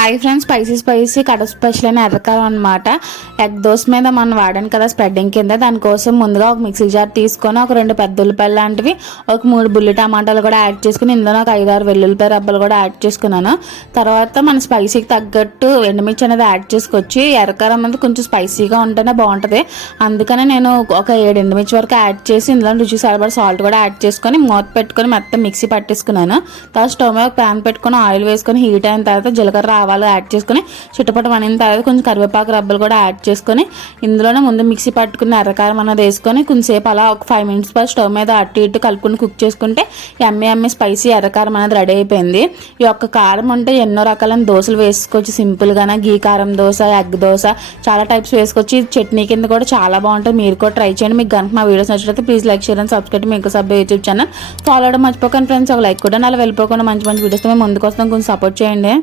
Hi friends, spicy Kadapa special అయిన ఎర్రకారం అనమాట. Egg dosa మీద మనం వాడాను కదా స్ప్రెడ్డింగ్ కింద, దానికోసం ముందుగా ఒక మిక్సీ జార్ తీసుకొని ఒక 2 పెద్ద ఉల్లిపాయలు లాంటివి, ఒక 3 బుల్లి టమాటాలు కూడా యాడ్ చేసుకుని, ఇందులో ఒక 5-6 వెల్లుల్లిపాయ రబ్బలు కూడా యాడ్ చేసుకున్నాను. తర్వాత మన స్పైసీకి తగ్గట్టు ఎండుమిర్చి అనేది యాడ్ చేసుకొచ్చి, ఎర్రకారం అనేది కొంచెం స్పైసీగా ఉంటేనే బాగుంటుంది. అందుకనే నేను ఒక 7 ఎండుమిర్చి వరకు యాడ్ చేసి, ఇందులో రుచికి సరిపడా సాల్ట్ కూడా యాడ్ చేసుకొని మూత పెట్టుకొని మొత్తం మిక్సీ పట్టేసుకున్నాను. తర్వాత స్టవ్ మీద ఒక ప్యాన్ పెట్టుకొని ఆయిల్ వేసుకొని హీట్ అయిన తర్వాత జీలకర్ర ఆవాలు యాడ్ చేసుకుని చిట్టపట వనిన తర్వాత కొంచెం కరివేపాకు రబ్బలు కూడా యాడ్ చేసుకొని, ఇందులోనే ముందు మిక్సీ పట్టుకుని ఎర్రకారం అన్నది వేసుకొని కొంచెంసేపు అలా ఒక 5 మినిట్స్ పాటు స్టవ్ మీద అటు ఇటు కలుపుకొని కుక్ చేసుకుంటే ఎమ్మె స్పైసీ ఎర్రకారం అనేది రెడీ అయిపోయింది. ఈ యొక్క కారం అంటే ఎన్నో రకాలైన దోశలు వేసుకోవచ్చు, సింపుల్గానే గీ కారం దోశ, ఎగ్ దోశ, చాలా టైప్స్ వేసుకోవచ్చు. చట్నీ కింద కూడా చాలా బాగుంటుంది. మీరు కూడా ట్రై చేయండి. మీకు కనుక మా వీడియోస్ నచ్చినట్లయితే please like, share and subscribe మీకు సబ్ యూట్యూబ్ ఛానల్ ఫాలో అవడం మర్చిపోకండి ఫ్రెండ్స్. ఒక లైక్ కూడా అలా వెళ్ళిపోకుండా మంచి వీడియోస్తో మేము ముందుకు వస్తాం. కొంచెం సపోర్ట్ చేయండి.